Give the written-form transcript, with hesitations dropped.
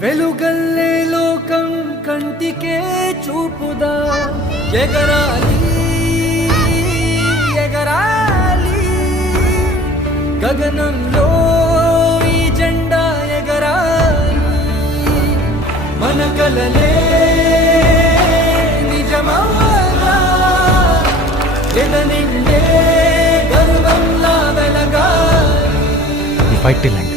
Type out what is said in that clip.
వెలుగల్లే లోకం కంటికే చూపుదా ఎగరాలి ఎగరాలి గగనంలో ఈ జెండా ఎగరాలి మన కలలే నిజమవ్వగా ఎదనిండే గర్వంలా వెలగాలి ఫైట్ టిల్ ఎండ్.